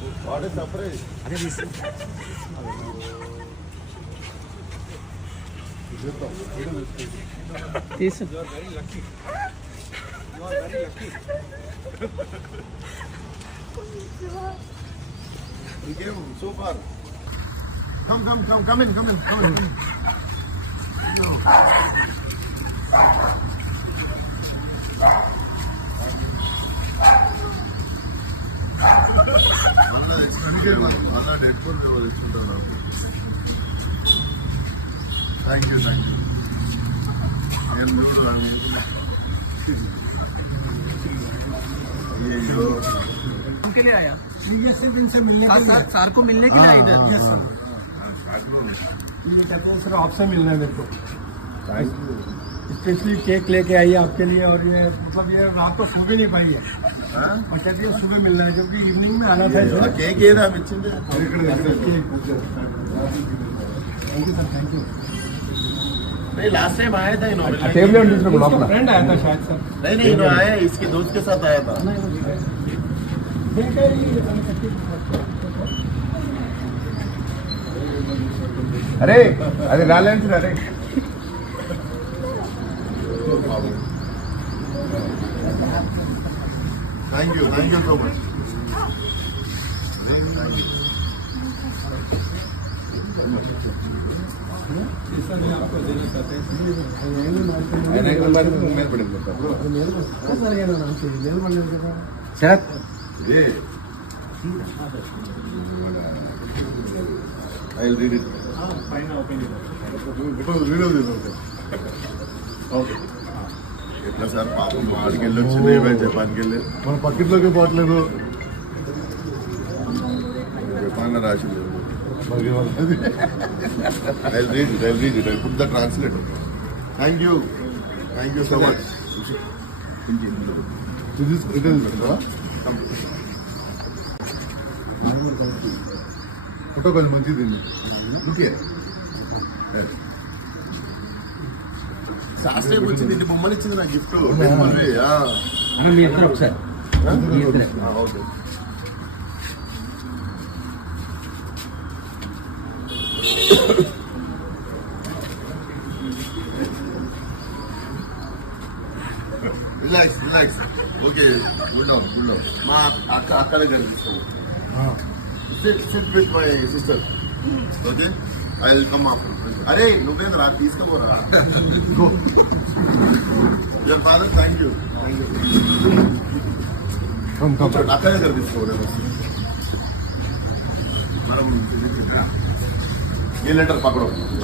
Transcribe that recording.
What is surprise? Yes. You are very lucky. You are very lucky. He came so far. Come in. Thank you. के लिए आया ये सिर्फ इनसे मिलने के लिए सर को मिलने के लिए आया इधर। यस सर ये कहते हैं सर आपसे मिलना है मेरे को स्पेशली केक लेके आई है आपके लिए और ये मतलब ये रात को सो भी नहीं पाई है और कहती है सुबह मिलना है क्योंकि इवनिंग में आना था इसमें। కేక్ ఏదా ఇచ్చింది thank you sir thank you नहीं लास्ट टाइम आया था इन्होंने इसका फ्रेंड आया था शायद सर नहीं इन्होंने आया इसके दोस्त के साथ आया था अरे अरे लालेंस अरे थैंक यू सो मच शरद ये I'll read it. ఎట్లా సార్ పాపం వాడికి వెళ్ళొచ్చింది జపాన్కి వెళ్ళి మన పక్కిట్లోకి పోవట్లేదు జపాన్లో రాసింది I'll read it. I'll put the translator. Thank you so much. It is photo కొంచెం మంచిది శాస్త్రీ వచ్చింది ఇంటి బొమ్మలు ఇచ్చింది నా గిఫ్ట్ మీ ఇద్దరు ఒకసారి ఓకే రిలాక్స్ ఓకే గుడ్ మా అక్క దగ్గర తీసుకో sit with my sister. Okay? I'll come after. Arey, Nubendra, తీసుకోరా. Your father, thank you. Come. అక్క దగ్గర తీసుకోరా. మనం ఈ లెటర్ పక్కన